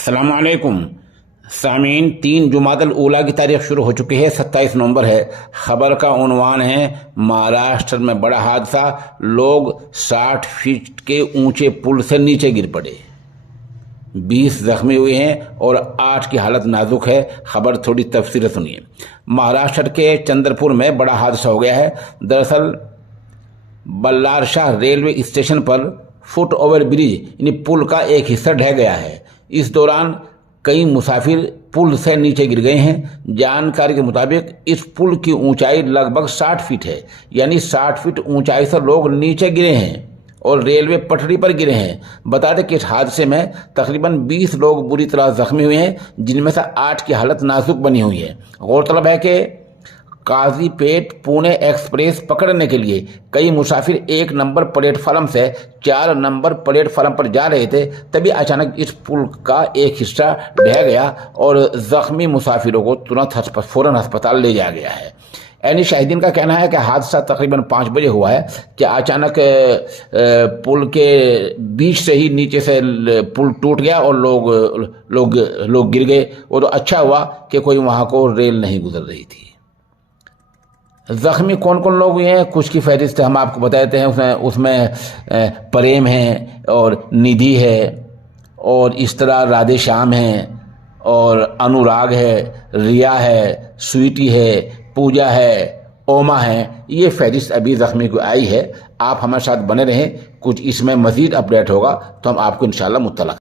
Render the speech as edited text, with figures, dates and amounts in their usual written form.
अस्सलामुअलैकुम सामीन। 3 जुमादल ऊला की तारीख शुरू हो चुकी है, 27 नवंबर है। खबर का उन्वान है महाराष्ट्र में बड़ा हादसा, लोग 60 फीट के ऊंचे पुल से नीचे गिर पड़े, 20 जख्मी हुए हैं और 8 की हालत नाजुक है। खबर थोड़ी तफसील सुनिए। महाराष्ट्र के चंद्रपुर में बड़ा हादसा हो गया है। दरअसल बल्लारशाह रेलवे स्टेशन पर फुट ओवर ब्रिज यानी पुल का एक हिस्सा ढह गया है। इस दौरान कई मुसाफिर पुल से नीचे गिर गए हैं। जानकारी के मुताबिक इस पुल की ऊंचाई लगभग 60 फीट है, यानी 60 फीट ऊंचाई से लोग नीचे गिरे हैं और रेलवे पटरी पर गिरे हैं। बता दें कि इस हादसे में तकरीबन 20 लोग बुरी तरह जख्मी हुए हैं, जिनमें से 8 की हालत नाजुक बनी हुई है। गौरतलब है कि काजीपेट पुणे एक्सप्रेस पकड़ने के लिए कई मुसाफिर 1 नंबर प्लेटफार्म से 4 नंबर प्लेटफार्म पर जा रहे थे, तभी अचानक इस पुल का एक हिस्सा ढह गया और जख्मी मुसाफिरों को तुरंत फौरन अस्पताल ले जाया गया है। यानी शाहिदीन का कहना है कि हादसा तकरीबन 5 बजे हुआ है कि अचानक पुल के बीच से ही नीचे से पुल टूट गया और लोग गिर गए। वो तो अच्छा हुआ कि कोई वहाँ को रेल नहीं गुजर रही थी। जख्मी कौन कौन लोग हुए हैं, कुछ की फहरिस्त हम आपको बता देते हैं। उसमें प्रेम है और निधि है और इस तरह राधे श्याम है और अनुराग है, रिया है, स्वीटी है, पूजा है, ओमा है। ये फहरिस्त अभी जख्मी को आई है। आप हमारे साथ बने रहें, कुछ इसमें मज़ीद अपडेट होगा तो हम आपको इंशाल्लाह मुत्तला